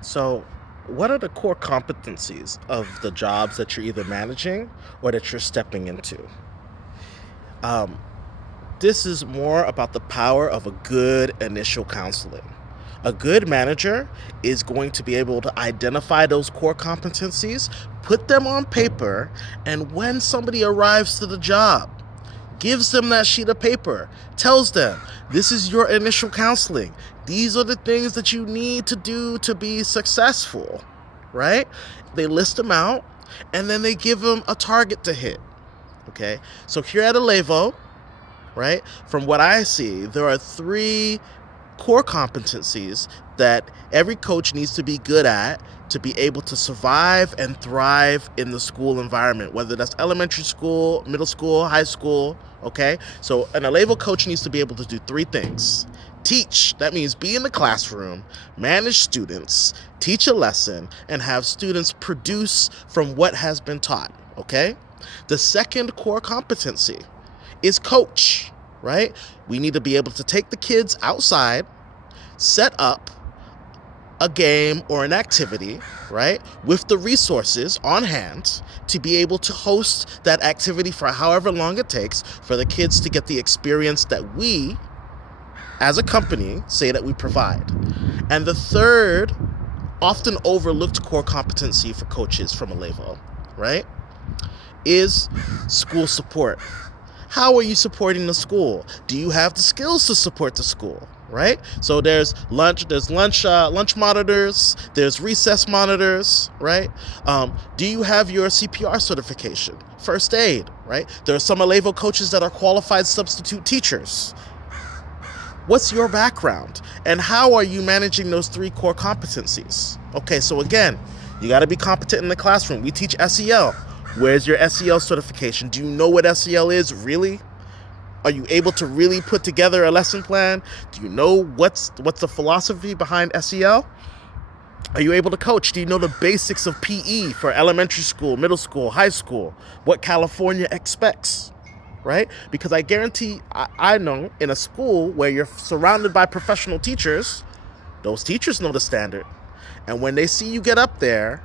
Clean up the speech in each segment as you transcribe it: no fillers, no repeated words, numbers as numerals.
So, what are the core competencies of the jobs that you're either managing or that you're stepping into? Um, this is more about the power of a good initial counseling. A good manager is going to be able to identify those core competencies, put them on paper, and when somebody arrives to the job, gives them that sheet of paper, tells them, this is your initial counseling. These are the things that you need to do to be successful, right? They list them out and then they give them a target to hit. Okay, so here at Alevo, right, from what I see, there are three core competencies that every coach needs to be good at to be able to survive and thrive in the school environment, whether that's elementary school, middle school, high school. Okay, so an Alevo coach needs to be able to do three things: teach, that means be in the classroom, manage students, teach a lesson, and have students produce from what has been taught. Okay, the second core competency is coach, right? We need to be able to take the kids outside, set up a game or an activity, right, with the resources on hand to be able to host that activity for however long it takes for the kids to get the experience that we, as a company, say that we provide. And the third, often overlooked core competency for coaches from Alevo, right, is school support. How are you supporting the school? Do you have the skills to support the school? Right? So there's lunch monitors, there's recess monitors, right? Do you have your CPR certification? First aid, right? There are some Alevo coaches that are qualified substitute teachers. What's your background? And how are you managing those three core competencies? Okay, so again, you got to be competent in the classroom. We teach SEL. Where's your SEL certification? Do you know what SEL is, really? Are you able to really put together a lesson plan? Do you know what's the philosophy behind SEL? Are you able to coach? Do you know the basics of PE for elementary school, middle school, high school? What California expects, right? Because I guarantee, I know in a school where you're surrounded by professional teachers, those teachers know the standard. And when they see you get up there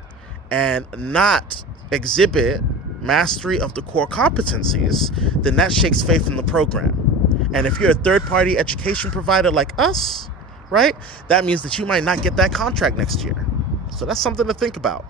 and not exhibit mastery of the core competencies, then that shakes faith in the program. And if you're a third-party education provider like us, right, that means that you might not get that contract next year. So that's something to think about.